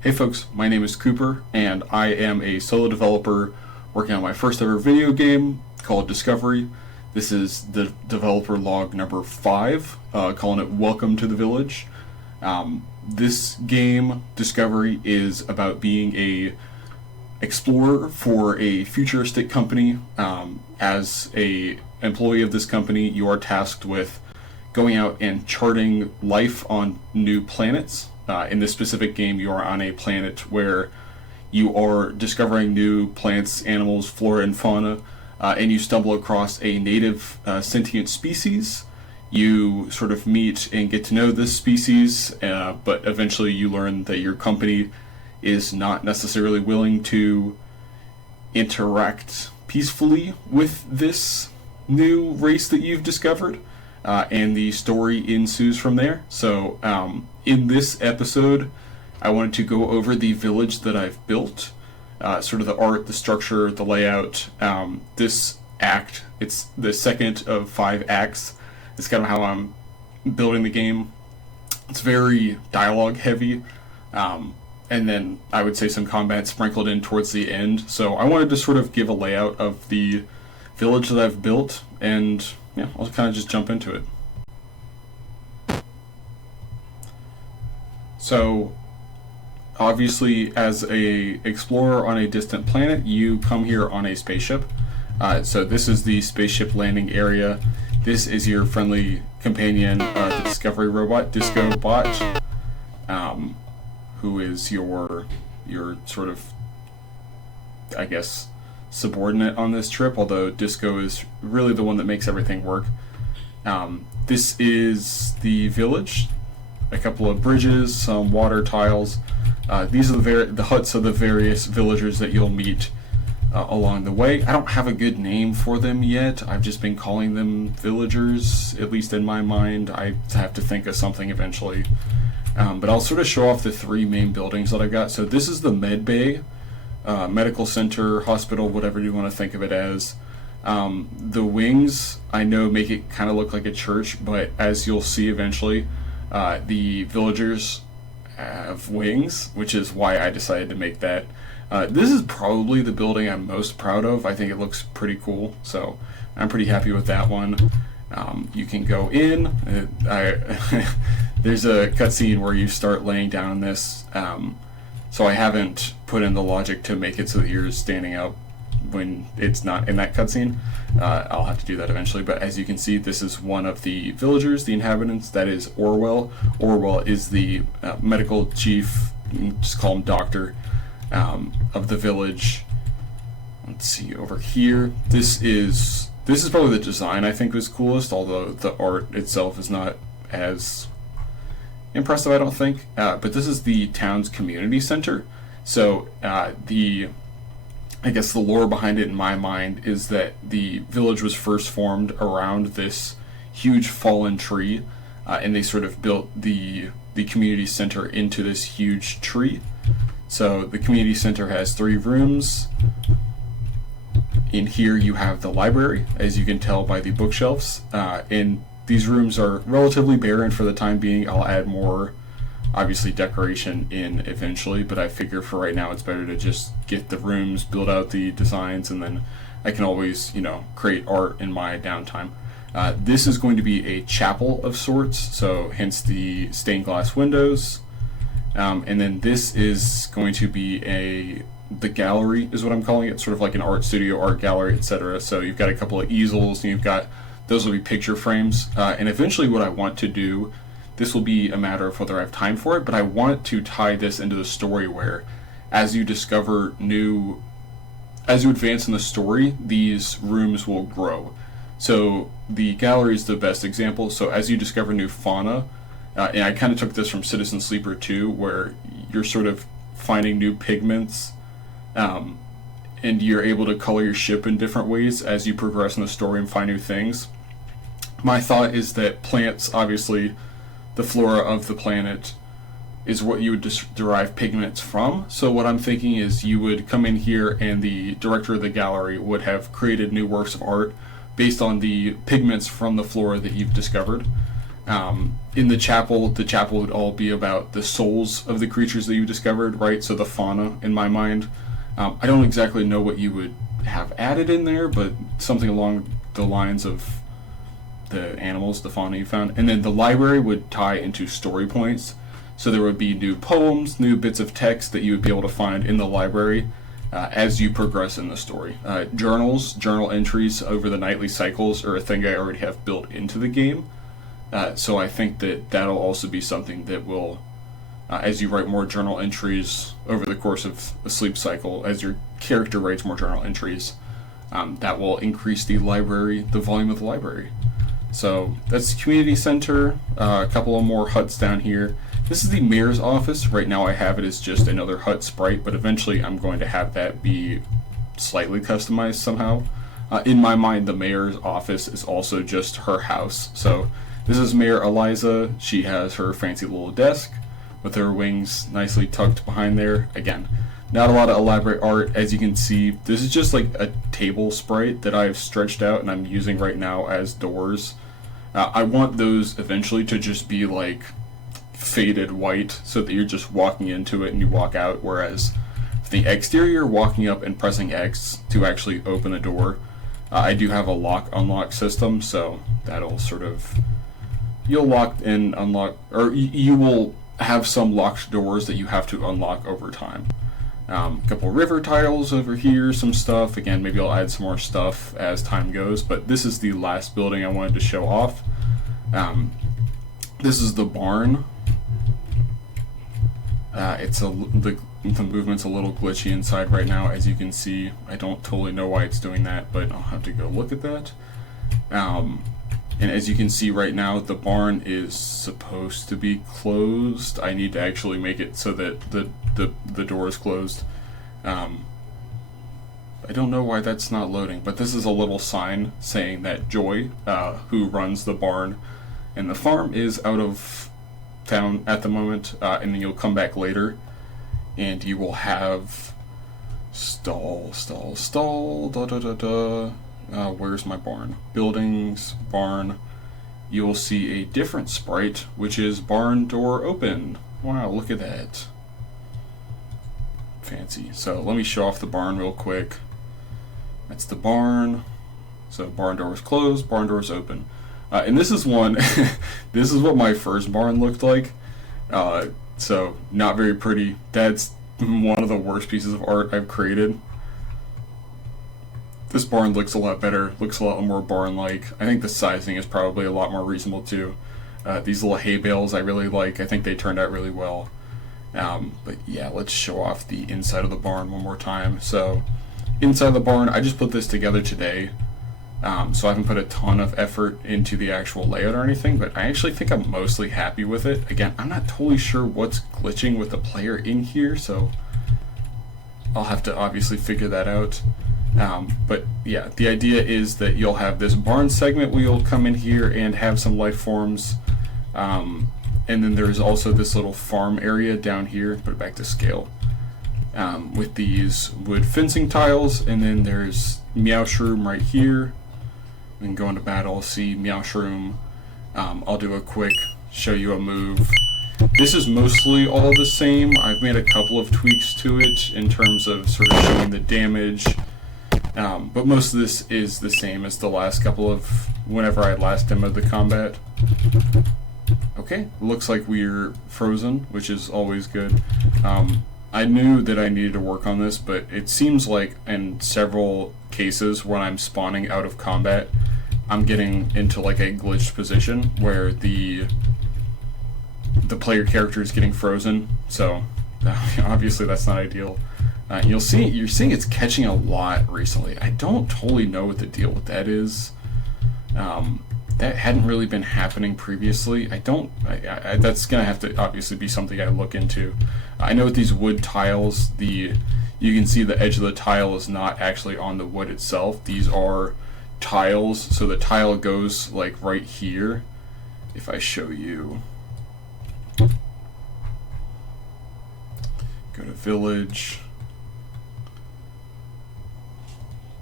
Hey folks, my name is Cooper, and I am a solo developer working on my first ever video game called Discovery. This is the developer log number 5, calling it Welcome to the Village. This game, Discovery, is about being a explorer for a futuristic company. As a employee of this company, you are tasked with going out and charting life on new planets. In this specific game, you are on a planet where you are discovering new plants, animals, flora, and fauna, and you stumble across a native sentient species. You sort of meet and get to know this species, but eventually you learn that your company is not necessarily willing to interact peacefully with this new race that you've discovered. And the story ensues from there. So, in this episode, I wanted to go over the village that I've built, sort of the art, the structure, the layout. This act, it's the second of 5 acts. It's kind of how I'm building the game. It's very dialogue heavy, and then I would say some combat sprinkled in towards the end. So I wanted to sort of give a layout of the village that I've built, and yeah, I'll kind of just jump into it. So, obviously, as a explorer on a distant planet, you come here on a spaceship. So this is the spaceship landing area. This is your friendly companion, the Discovery robot, Disco Bot, who is your sort of, I guess, subordinate on this trip, although Disco is really the one that makes everything work. This is the village, a couple of bridges, some water tiles. These are the huts of the various villagers that you'll meet along the way. I don't have a good name for them yet. I've just been calling them villagers, at least in my mind. I have to think of something eventually. But I'll sort of show off the 3 main buildings that I've got. So this is the med bay. Medical center, hospital, whatever you want to think of it as. The wings, I know, make it kind of look like a church, but as you'll see eventually, the villagers have wings, which is why I decided to make that. This is probably the building I'm most proud of. I think it looks pretty cool, so I'm pretty happy with that one. You can go in. There's a cutscene where you start laying down this. So I haven't put in the logic to make it so that you're standing up when it's not in that cutscene. I'll have to do that eventually, but as you can see, this is one of the villagers, the inhabitants. That is Orwell. Orwell is the medical chief, just call him doctor, of the village. Let's see, over here, this is probably the design I think was coolest, although the art itself is not as impressive, I don't think. But this is the town's community center. So I guess the lore behind it in my mind is that the village was first formed around this huge fallen tree, and they sort of built the community center into this huge tree. So the community center has 3 rooms. In here you have the library, as you can tell by the bookshelves, and these rooms are relatively barren for the time being. I'll add more, obviously, decoration in eventually, but I figure for right now it's better to just get the rooms, build out the designs, and then I can always, create art in my downtime. This is going to be a chapel of sorts, so hence the stained glass windows. And then this is going to be the gallery is what I'm calling it, sort of like an art studio, art gallery, etc. So you've got a couple of easels, and those will be picture frames. And eventually what I want to do, this will be a matter of whether I have time for it, but I want to tie this into the story where as you advance in the story, these rooms will grow. So the gallery is the best example. So as you discover new fauna, and I kind of took this from Citizen Sleeper 2, where you're sort of finding new pigments, and you're able to color your ship in different ways as you progress in the story and find new things. My thought is that plants, obviously, the flora of the planet is what you would derive pigments from. So what I'm thinking is you would come in here and the director of the gallery would have created new works of art based on the pigments from the flora that you've discovered. In the chapel would all be about the souls of the creatures that you discovered, right? So the fauna, in my mind. I don't exactly know what you would have added in there, but something along the lines of the animals, the fauna you found. And then the library would tie into story points. So there would be new poems, new bits of text that you would be able to find in the library as you progress in the story. Journal entries over the nightly cycles are a thing I already have built into the game. So I think that that'll also be something that will, as you write more journal entries over the course of a sleep cycle, as your character writes more journal entries, that will increase the volume of the library. So that's the community center, a couple of more huts down here. This is the mayor's office. Right now I have it as just another hut sprite, but eventually I'm going to have that be slightly customized somehow. In my mind, the mayor's office is also just her house. So this is Mayor Eliza. She has her fancy little desk with her wings nicely tucked behind there. Again, not a lot of elaborate art. As you can see, this is just like a table sprite that I've stretched out and I'm using right now as doors. I want those eventually to just be like faded white so that you're just walking into it and you walk out, whereas for the exterior, walking up and pressing X to actually open the door, I do have a lock-unlock system, so that'll sort of, you'll lock and unlock, or you will have some locked doors that you have to unlock over time. A couple river tiles over here, some stuff. Again, maybe I'll add some more stuff as time goes, but this is the last building I wanted to show off. This is the barn. The movement's a little glitchy inside right now, as you can see. I don't totally know why it's doing that, but I'll have to go look at that. And as you can see right now, the barn is supposed to be closed. I need to actually make it so that the door is closed. I don't know why that's not loading, but this is a little sign saying that Joy, who runs the barn and the farm, is out of town at the moment, and then you'll come back later and you will have where's my barn? Buildings, barn. You will see a different sprite, which is barn door open. Wow, look at that. Fancy. So let me show off the barn real quick. That's the barn. So barn door is closed, barn door is open. And this is one, this is what my first barn looked like. So not very pretty. That's one of the worst pieces of art I've created. This barn looks a lot better, looks a lot more barn-like. I think the sizing is probably a lot more reasonable too. These little hay bales I really like. I think they turned out really well. But yeah, let's show off the inside of the barn one more time. So inside the barn, I just put this together today. So I haven't put a ton of effort into the actual layout or anything, but I actually think I'm mostly happy with it. Again, I'm not totally sure what's glitching with the player in here, so I'll have to obviously figure that out. But yeah, the idea is that you'll have this barn segment where you'll come in here and have some life forms. And then there's also this little farm area down here, put it back to scale, with these wood fencing tiles, and then there's Meowshroom right here. And go into battle, see Meowshroom. I'll do a quick show you a move. This is mostly all the same. I've made a couple of tweaks to it in terms of sort of showing the damage. But most of this is the same as the last couple of whenever I last demoed the combat. Okay, looks like we're frozen, which is always good. I knew that I needed to work on this, but it seems like in several cases when I'm spawning out of combat, I'm getting into like a glitched position where the player character is getting frozen. So obviously that's not ideal. You're seeing it's catching a lot recently. I don't totally know what the deal with that is. That hadn't really been happening previously. That's gonna have to obviously be something I look into. I know with these wood tiles, you can see the edge of the tile is not actually on the wood itself. These are tiles, so the tile goes like right here. If I show you, go to village.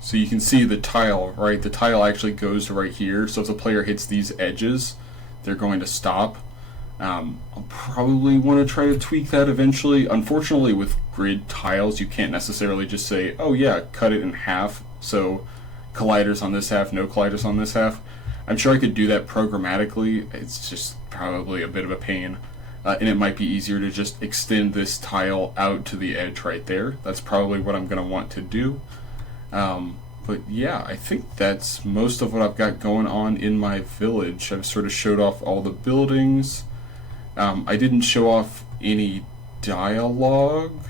So you can see the tile, right? The tile actually goes right here. So if the player hits these edges, they're going to stop. I'll probably want to try to tweak that eventually. Unfortunately, with grid tiles, you can't necessarily just say, oh yeah, cut it in half, so colliders on this half, no colliders on this half. I'm sure I could do that programmatically. It's just probably a bit of a pain. And it might be easier to just extend this tile out to the edge right there. That's probably what I'm going to want to do. But yeah, I think that's most of what I've got going on in my village. I've sort of showed off all the buildings. I didn't show off any dialogue,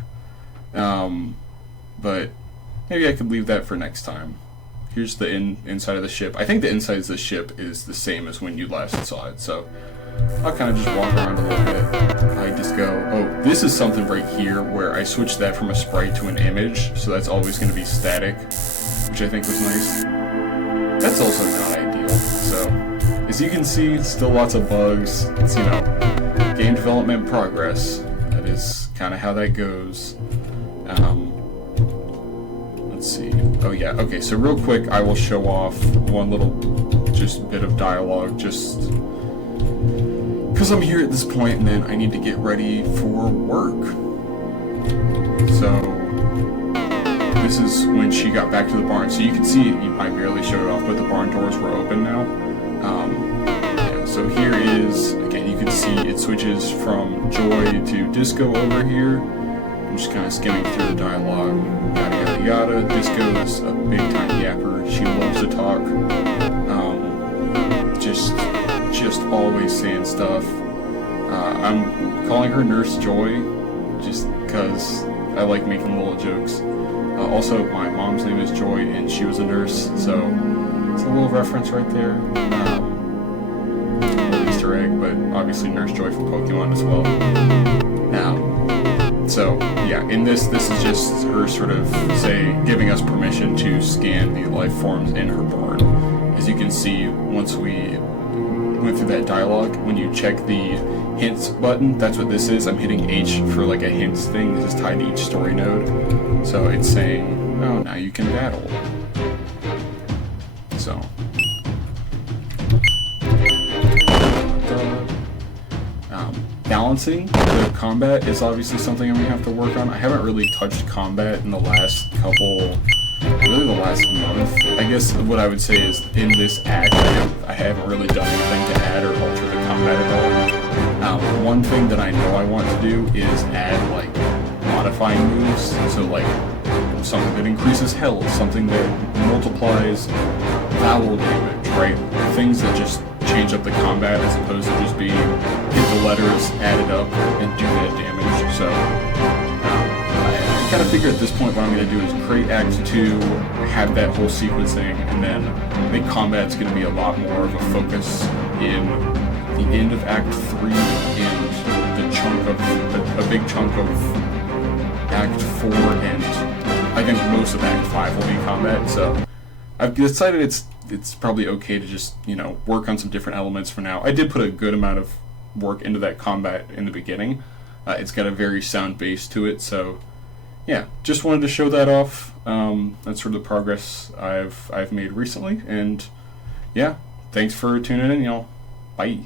but maybe I could leave that for next time. Here's the inside of the ship. I think the inside of the ship is the same as when you last saw it, so I'll kind of just walk around a little bit. I just go, oh, this is something right here where I switched that from a sprite to an image, so that's always going to be static, which I think was nice. That's also not ideal, so as you can see, still lots of bugs. It's, game development progress. That is kind of how that goes. Let's see. Oh yeah, okay, so real quick, I will show off one little just bit of dialogue, just because I'm here at this point and then I need to get ready for work. So this is when she got back to the barn. So you can see, I barely showed it off, but the barn doors were open now. Yeah, so here is, again, you can see it switches from Joy to Disco over here. I'm just kind of skimming through the dialogue. Yada yada yada. Disco is a big time yapper. She loves to talk. Just always saying stuff. I'm calling her Nurse Joy just because I like making little jokes. Also, my mom's name is Joy and she was a nurse, so it's a little reference right there. A little Easter egg, but obviously Nurse Joy from Pokemon as well. So yeah, in this is just her sort of giving us permission to scan the life forms in her barn. As you can see, once we went through that dialogue, when you check the hints button, that's what this is. I'm hitting H for like a hints thing. This is tied to each story node. So it's saying, oh, now you can battle. So. Balancing the combat is obviously something I'm going to have to work on. I haven't really touched combat in the last really the last month. I guess what I would say is in this act, I haven't really done anything to add or alter the combat at all. One thing that I know I want to do is add like modifying moves. So like something that increases health, something that multiplies vowel damage, right? Things that just change up the combat as opposed to just being hit the letters, add it up, and do that damage. So I kind of figure at this point what I'm going to do is create Act 2, have that whole sequencing, and then I think combat's going to be a lot more of a focus in the end of Act 3 and the chunk of a big chunk of Act 4, and I think most of Act 5 will be combat. So I've decided it's probably okay to just, work on some different elements for now. I did put a good amount of work into that combat in the beginning. It's got a very sound base to it, so yeah, just wanted to show that off. That's sort of the progress I've made recently, and yeah, thanks for tuning in, y'all. Bye.